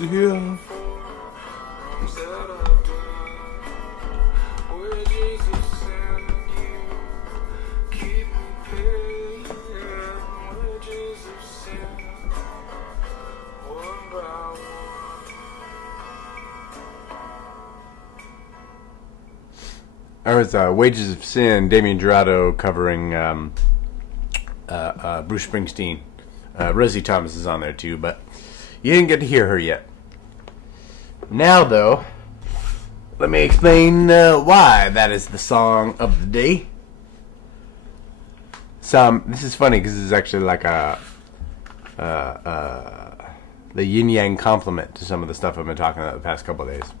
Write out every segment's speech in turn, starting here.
Yeah. That was Wages of Sin, Damien Jurado covering Bruce Springsteen. Rosie Thomas is on there too, but you didn't get to hear her yet. Now, though, let me explain why that is the song of the day. This is funny because this is actually like the yin-yang compliment to some of the stuff I've been talking about the past couple of days.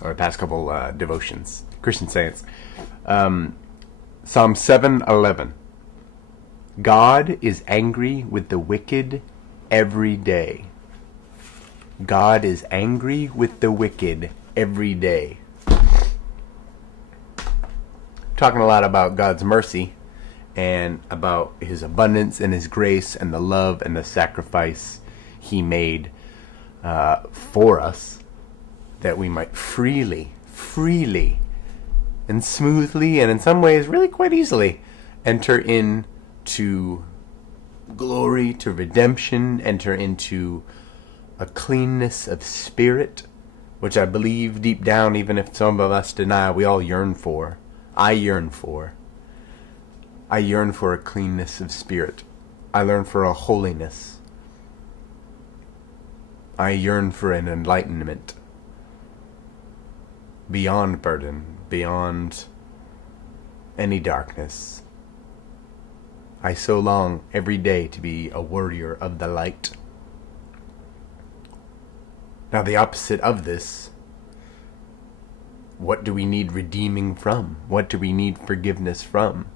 Or the past couple devotions. ChristianSands. Psalm 7:11. God is angry with the wicked every day. God is angry with the wicked every day. Talking a lot about God's mercy and about His abundance and His grace and the love and the sacrifice He made for us, that we might freely and smoothly and in some ways really quite easily enter into glory, to redemption, enter into a cleanness of spirit, which I believe deep down, even if some of us deny, we all yearn for. I yearn for a cleanness of spirit. I yearn for a holiness. I yearn for an enlightenment beyond burden, beyond any darkness. I so long every day to be a warrior of the light. Now, the opposite of this, what do we need redeeming from? What do we need forgiveness from?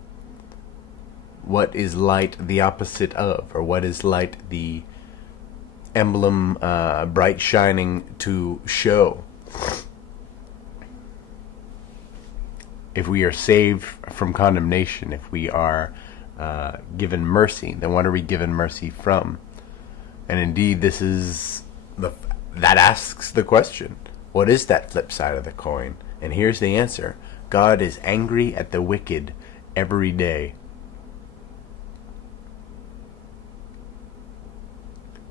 What is light the opposite of? Or what is light the emblem bright shining to show? If we are saved from condemnation, if we are given mercy, then what are we given mercy from? And indeed, this is that asks the question, what is that flip side of the coin? And here's the answer. God is angry at the wicked every day.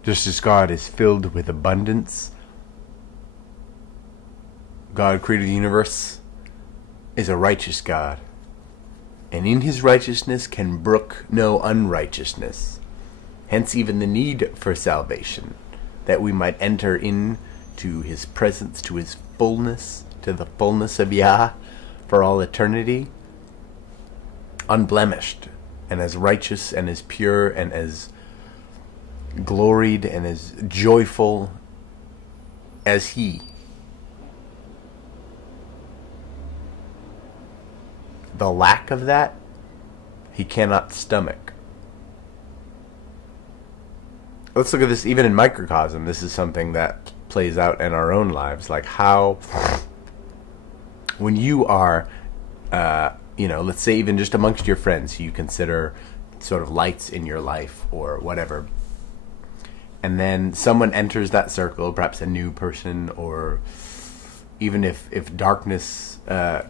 Just as God is filled with abundance, God created the universe, is a righteous God, and in His righteousness can brook no unrighteousness. Hence even the need for salvation, that we might enter into His presence, to His fullness, to the fullness of Yah for all eternity, unblemished, and as righteous and as pure and as gloried and as joyful as He. The lack of that, He cannot stomach. Let's look at this even in microcosm. This is something that plays out in our own lives. Like how, when you are, let's say even just amongst your friends who you consider sort of lights in your life or whatever, and then someone enters that circle, perhaps a new person, or even if darkness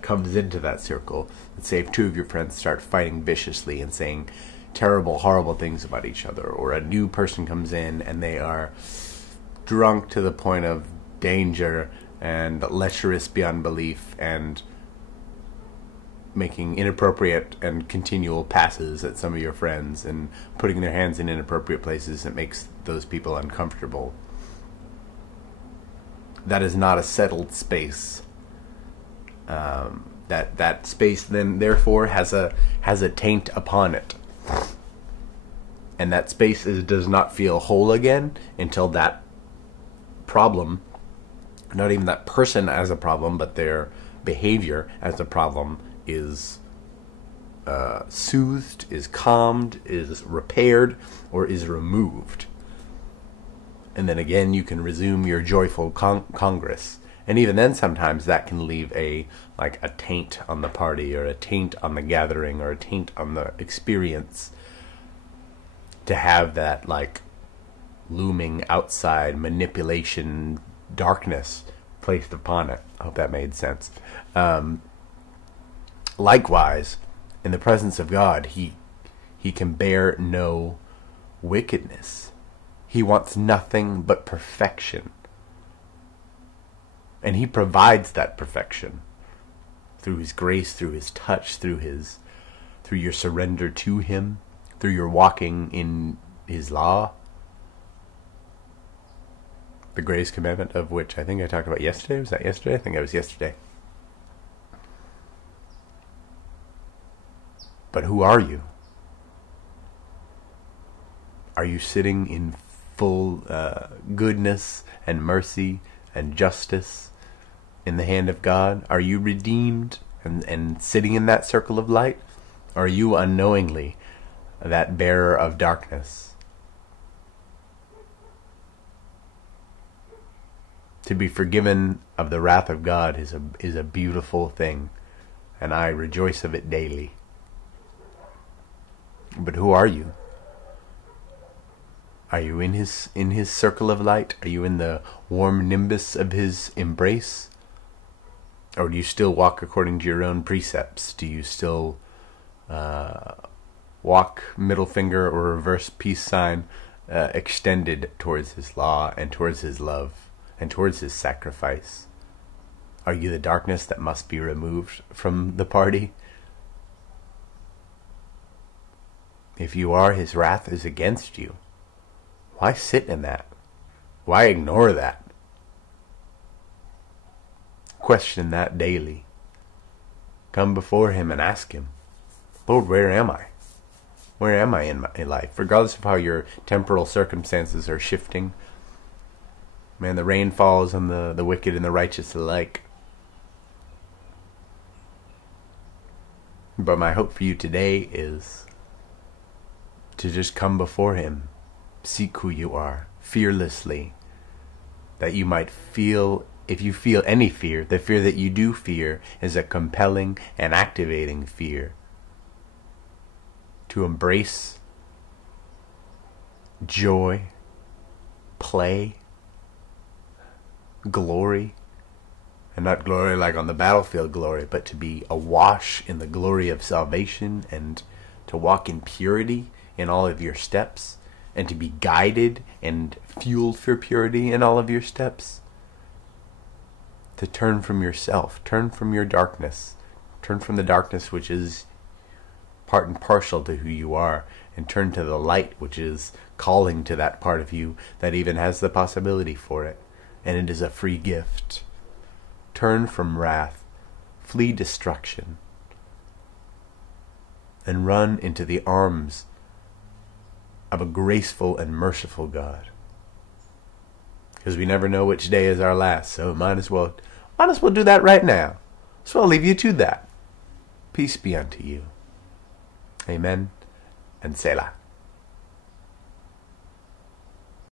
comes into that circle. Let's say if two of your friends start fighting viciously and saying terrible, horrible things about each other, or a new person comes in and they are drunk to the point of danger and lecherous beyond belief and making inappropriate and continual passes at some of your friends and putting their hands in inappropriate places that makes those people uncomfortable. That is not a settled space. That space then therefore has a taint upon it, and that space does not feel whole again until that problem, not even that person as a problem, but their behavior as a problem, is soothed, is calmed, is repaired, or is removed. And then again you can resume your joyful congress And even then, sometimes that can leave a taint on the party, or a taint on the gathering, or a taint on the experience, to have that looming outside manipulation darkness placed upon it. I hope that made sense. Likewise, in the presence of God, he can bear no wickedness. He wants nothing but perfection. And he provides that perfection through his grace, through his touch, through your surrender to him, through your walking in his law. The greatest commandment, of which I think I talked about yesterday. Was that yesterday? I think it was yesterday. But who are you? Are you sitting in full goodness and mercy and justice in the hand of God? Are you redeemed and sitting in that circle of light? Or are you unknowingly that bearer of darkness? To be forgiven of the wrath of God is a beautiful thing, and I rejoice of it daily. But who are you? Are you in his circle of light? Are you in the warm nimbus of his embrace? Or do you still walk according to your own precepts? Do you still walk middle finger or reverse peace sign extended towards his law and towards his love and towards his sacrifice? Are you the darkness that must be removed from the party? If you are, his wrath is against you. Why sit in that? Why ignore that? Question that daily. Come before him and ask him, Lord, where am I? Where am I in my life? Regardless of how your temporal circumstances are shifting. Man, the rain falls on the wicked and the righteous alike. But my hope for you today is to just come before him. Seek who you are, fearlessly. That you might feel, if you feel any fear, the fear that you do fear is a compelling and activating fear. To embrace joy, play, glory, and not glory like on the battlefield glory, but to be awash in the glory of salvation, and to walk in purity in all of your steps, and to be guided and fueled for purity in all of your steps. To turn from yourself, turn from your darkness, turn from the darkness which is part and parcel to who you are, and turn to the light which is calling to that part of you that even has the possibility for it, and it is a free gift. Turn from wrath, flee destruction, and run into the arms of a graceful and merciful God. Because we never know which day is our last, so might as well do that right now. So I'll leave you to that. Peace be unto you. Amen and Selah.